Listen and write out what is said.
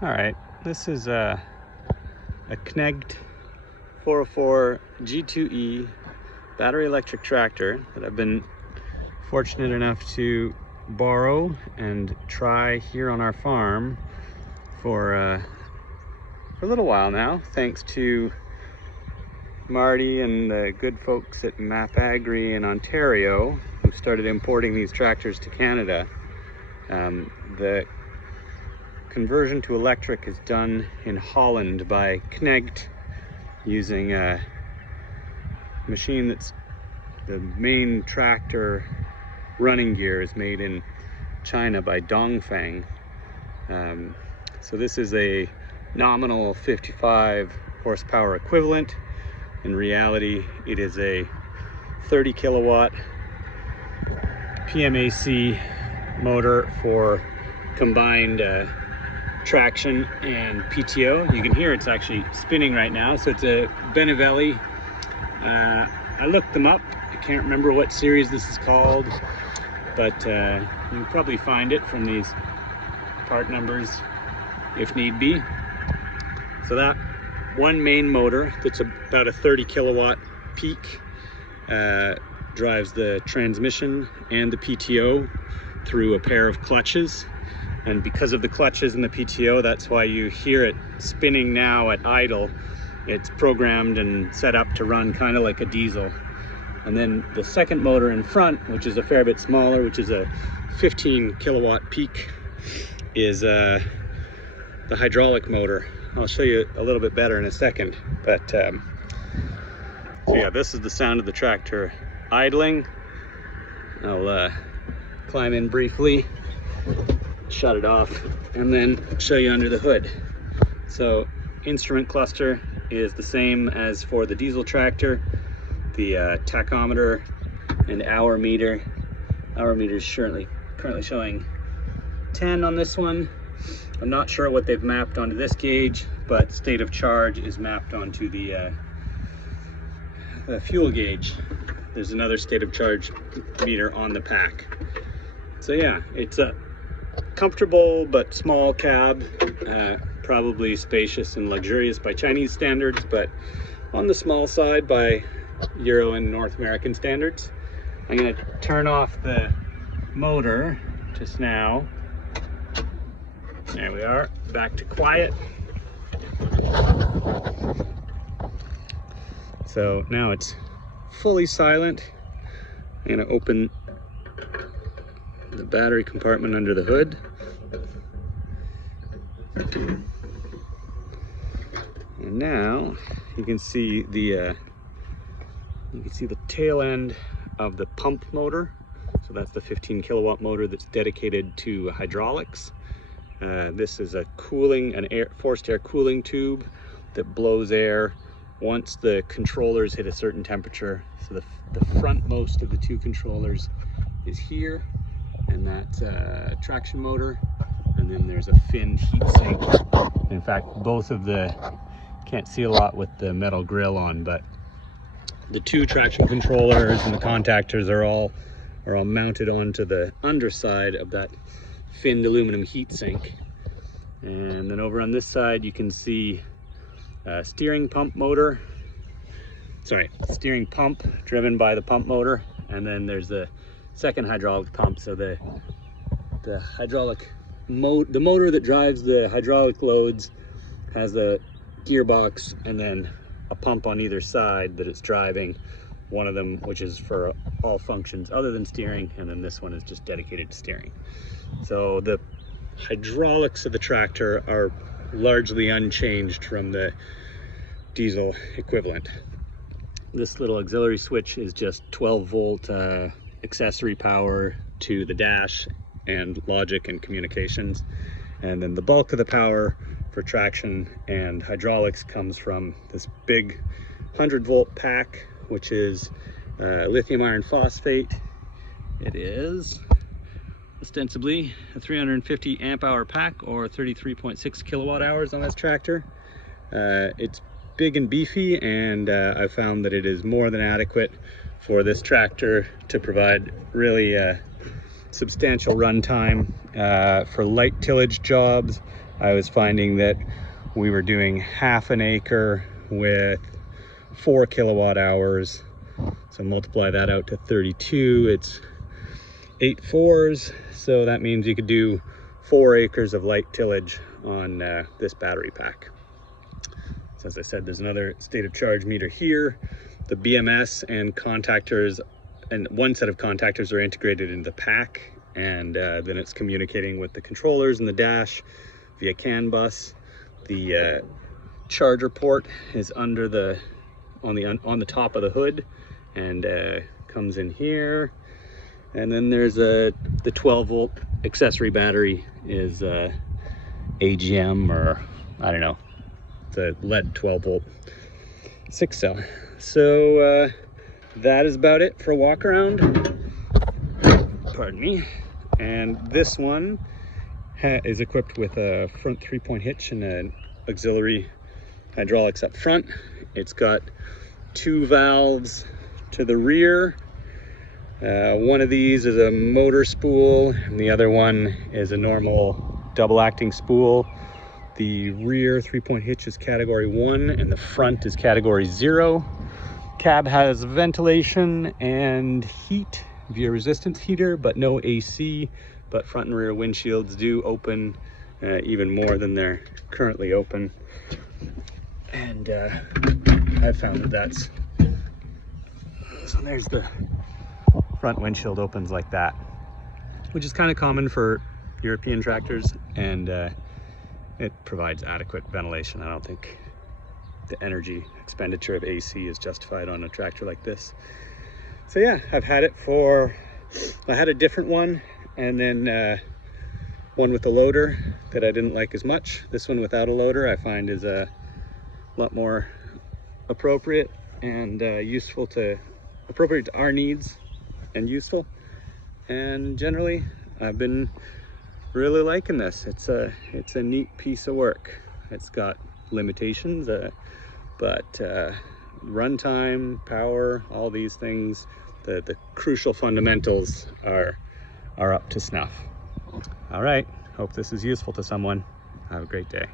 All right, this is a Knegt 404 G2E battery electric tractor that I've been fortunate enough to borrow and try here on our farm for a little while now, thanks to Marty and the good folks at Map Agri in Ontario who started importing these tractors to Canada. The conversion to electric is done in Holland by Knegt using a machine that's the main tractor running gear is made in China by Dongfeng. So this is a nominal 55 horsepower equivalent. In reality, it is a 30 kilowatt PMAC motor for combined traction and PTO. You can hear it's actually spinning right now. So it's a Benevelli. I looked them up. I can't remember what series this is called, but you can probably find it from these part numbers if need be. So that one main motor that's about a 30 kilowatt peak drives the transmission and the PTO through a pair of clutches. And because of the clutches and the PTO, that's why you hear it spinning now at idle. It's programmed and set up to run kind of like a diesel. And then the second motor in front, which is a fair bit smaller, which is a 15 kilowatt peak, is the hydraulic motor. I'll show you a little bit better in a second. But so yeah, this is the sound of the tractor idling. I'll climb in briefly, shut it off, and then show you under the hood. So instrument cluster is the same as for the diesel tractor. The tachometer and hour meter. Hour meter is currently showing 10 on this one. I'm not sure what they've mapped onto this gauge, but state of charge is mapped onto the fuel gauge. There's another state of charge meter on the pack. So yeah, it's a comfortable but small cab, probably spacious and luxurious by Chinese standards, but on the small side by Euro and North American standards. I'm going to turn off the motor just now. There we are, back to quiet. So now it's fully silent. I'm going to open the battery compartment under the hood. And now you can see the tail end of the pump motor. So that's the 15 kilowatt motor that's dedicated to hydraulics. This is a forced air cooling tube that blows air once the controllers hit a certain temperature. So the frontmost of the two controllers is here, and that's a traction motor. And then there's a finned heat sink. In fact, both of can't see a lot with the metal grill on, but the two traction controllers and the contactors are all mounted onto the underside of that finned aluminum heat sink. And then over on this side you can see a steering pump driven by the pump motor, and then there's the second hydraulic pump. So the motor that drives the hydraulic loads has a gearbox and then a pump on either side that it's driving, one of them which is for all functions other than steering, and then this one is just dedicated to steering. So the hydraulics of the tractor are largely unchanged from the diesel equivalent. This little auxiliary switch is just 12 volt accessory power to the dash and logic and communications, and then the bulk of the power for traction and hydraulics comes from this big 100 volt pack, which is lithium iron phosphate. It is ostensibly a 350 amp hour pack, or 33.6 kilowatt hours on this tractor. It's big and beefy, and I found that it is more than adequate for this tractor to provide really substantial runtime for light tillage jobs I was finding that we were doing half an acre with 4 kilowatt hours. So multiply that out to 32, it's 8 4s. So that means you could do 4 acres of light tillage on this battery pack. So as I said, there's another state of charge meter here. The BMS and contactors, and one set of contactors are integrated into the pack, and then it's communicating with the controllers and the dash via CAN bus. The charger port is under the on the top of the hood, and comes in here. And then there's the 12-volt accessory battery is AGM, or I don't know, it's a lead 12-volt 6-cell. So that is about it for a walk around. Pardon me. And this one is equipped with a front 3-point hitch and an auxiliary hydraulics up front. It's got 2 valves to the rear. One of these is a motor spool, and the other one is a normal double acting spool. The rear 3-point hitch is category 1 and the front is category 0. Cab has ventilation and heat via resistance heater, but no AC. But front and rear windshields do open even more than they're currently open. And I've found that that's, so there's the front windshield opens like that, which is kind of common for European tractors, and it provides adequate ventilation. I don't think the energy expenditure of AC is justified on a tractor like this. So yeah, I've had it for, I had a different one, and then one with a loader that I didn't like as much. This one without a loader I find is a lot more appropriate and appropriate to our needs and useful. And generally I've been really liking this. It's a neat piece of work. It's got limitations, but runtime, power, all these things, the crucial fundamentals are up to snuff. All right, hope this is useful to someone. Have a great day.